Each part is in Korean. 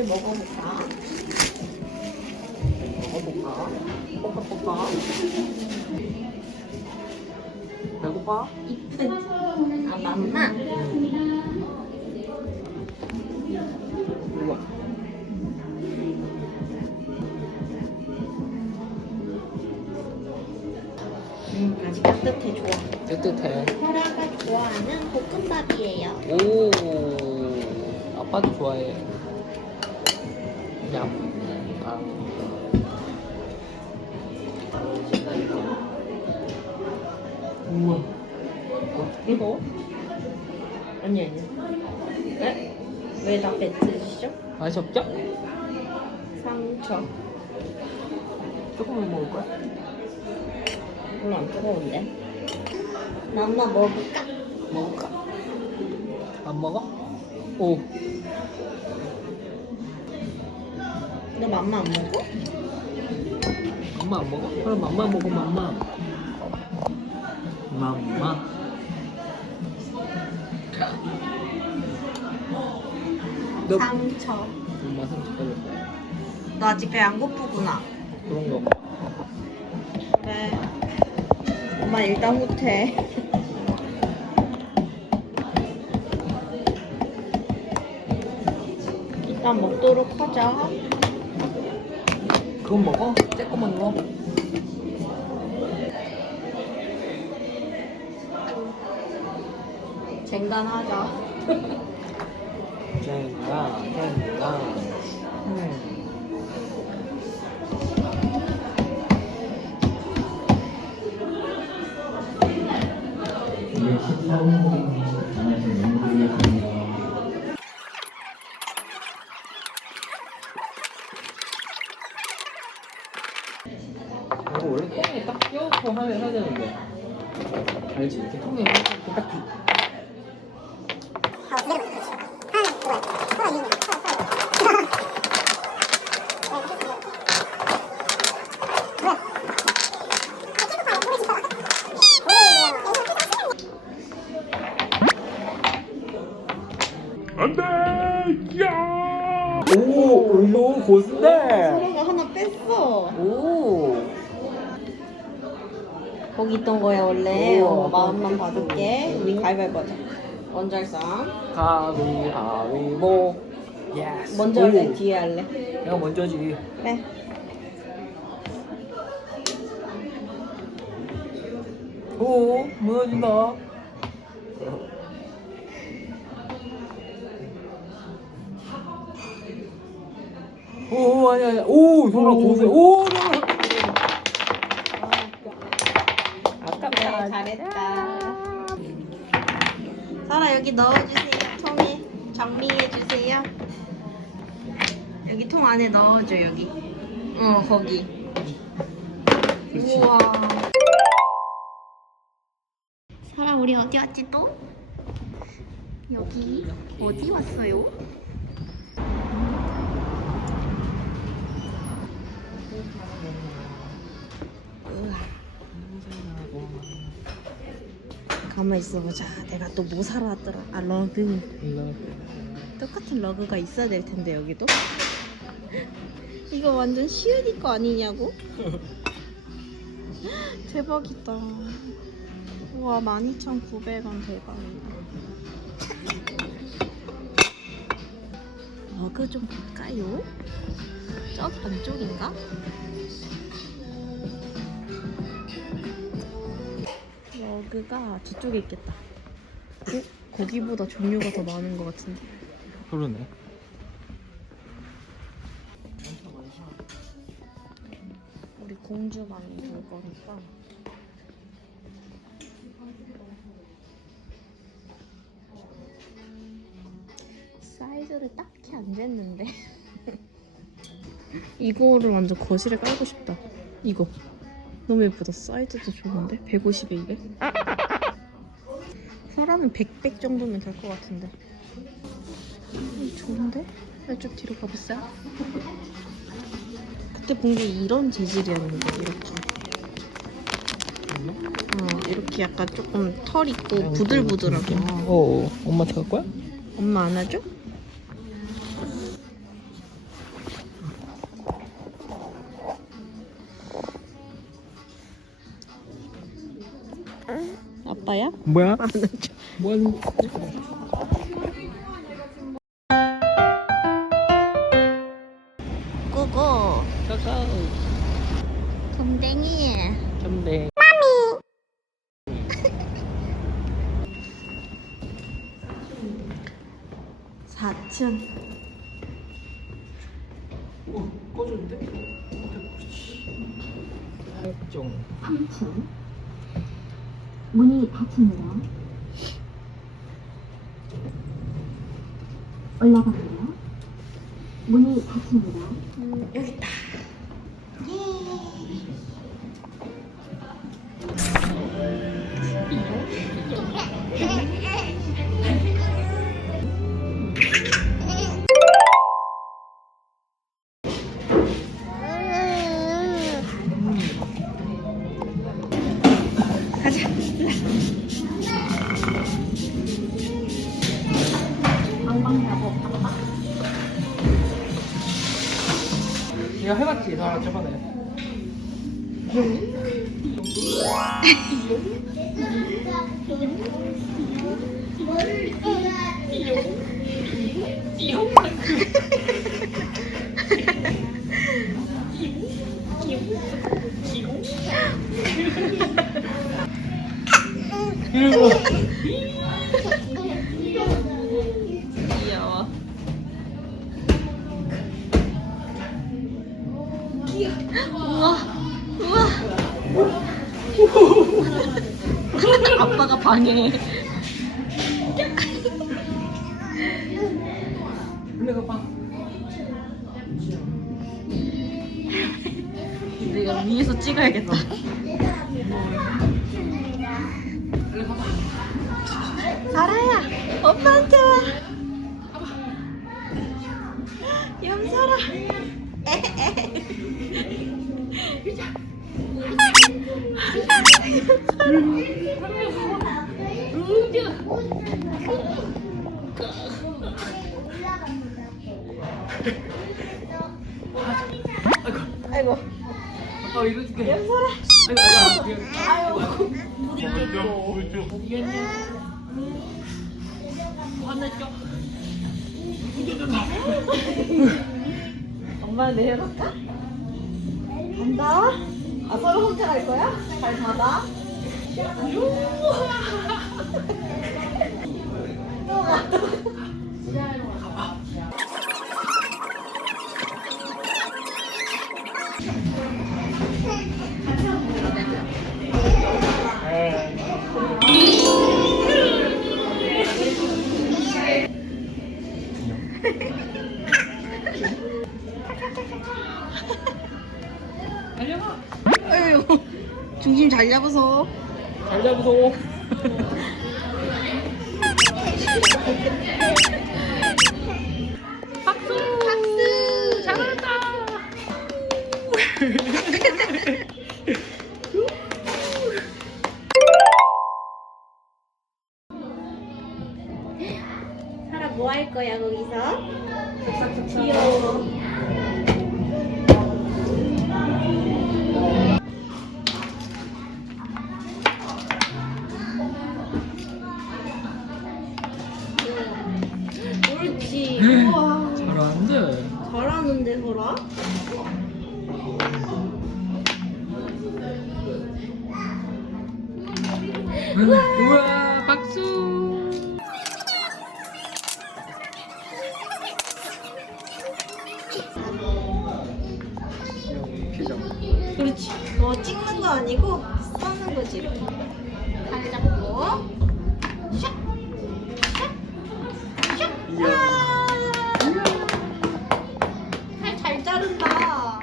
를 먹어볼까? 먹어볼까? 뽀까뽀까. 배고파? 이쁜 아 우와. 음 아직 따뜻해 좋아 뜨뜻해. 설아가 좋아하는 볶음밥이에요 오. 아빠도 좋아해. 우와. 이거? 아니 아니 네? 왜다 뱉으시죠? 맛이 없죠? 상처 조금만 먹을 거야? 별로 안 뜨거운데 나 엄마 먹을까? 먹을까? 안 먹어? 오. 너 맘마 안 먹어? 엄마 안 먹어? 그럼 맘마 먹어 맘마. 맘마. 너 상처 엄마 상처 거야. 너 아직 배 안 고프구나 그런 거. 그래 엄마 일단 후퇴 일단 먹도록 하자 그건 먹어? 쬐꼬만 거. 쟁간하자 젠가, 젠가. 음. 이 고수인데. 서로가 하나 뺐어 오. 거기 있던 거야 원래 우와. 어, 마음만 받을게 우리 가위바위보 하자 먼저 할 사람 가위바위보. 예스. 먼저 할래? 오. 뒤에 할래? 내가 먼저지. 빼 오, 무너진다. 오, 아니야, 아니야. 오, 소라 고수. 오. 아깝다. 잘했다 설아 여기 넣어주세요 통에 정리해주세요 통 안에 넣어줘 여기. 어 거기. 우와. 사람 우리 어디 왔지 또? 여기 어디 왔어요? 가만 있어보자. 내가 또 뭐 사러 왔더라? 아 러그. 똑같은 러그가 있어야 될 텐데 여기도. 이거 완전 시은이 거 아니냐고? 대박이다. 우와 12,900원 대박이다. 러그 좀 볼까요? 저기 안쪽인가? 러그가 저쪽에 있겠다. 어? 거기보다 종류가 더 많은 것 같은데. 그러네. 우리 공주만 볼 거니까. 사이즈를 딱히 안 쟀는데. 이거를 완전 거실에 깔고 싶다. 이거. 너무 예쁘다. 사이즈도 좋은데? 150에 200? 사람은 100, 100 정도면 될 것 같은데. 음, 좋은데? 좀 뒤로 가보세요. 그때 본 게 이런 재질이었는데 이렇게 어 이렇게 약간 조금 털 있고 부들부들하게 어, 엄마한테 갈 거야? 엄마 안아줘? 아빠야? 뭐야? 안아줘 뭐 하는 고고 가가. 곰댕이 점대. 사층 오, 꺼졌는데? 정. 3층 문이 닫힙니다. 올라갑니다. 문이 닫힙니다. 음, 여기 있다 가 이거 방해 올라가 봐. 내가 위에서 찍어야겠다. 사라야 오빠한테 아이고 아, 이거 줄게. 염사라 아이고, 아이고. 엄마 내려갈까? 간다. 아 서로 혼자 갈 거야? 잘 받아. 또 가. 잡아서. 잘 잡으소. 박수! 박수! 잘한다! 아니고 써는 거지 이렇게. 발 잡고. 샥. 샥. 샥. 와. 팔잘 자른다.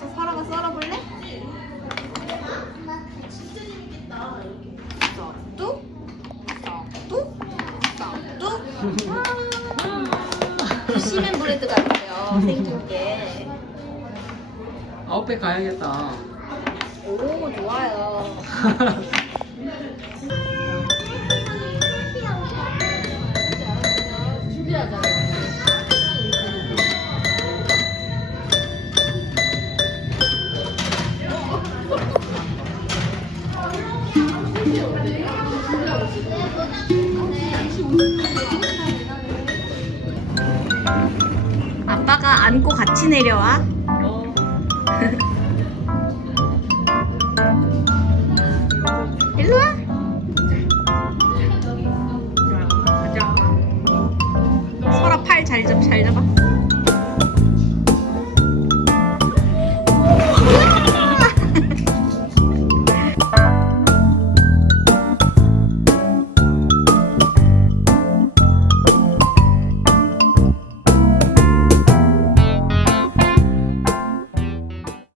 저 사라가 썰어볼래? 쏙뚝. 쏙뚝. 쏙뚝. 와. 시멘 브레드 같아요. 생긴 게. 아웃백 가야겠다. 오 좋아요. 잘 잡아 잘 잡아.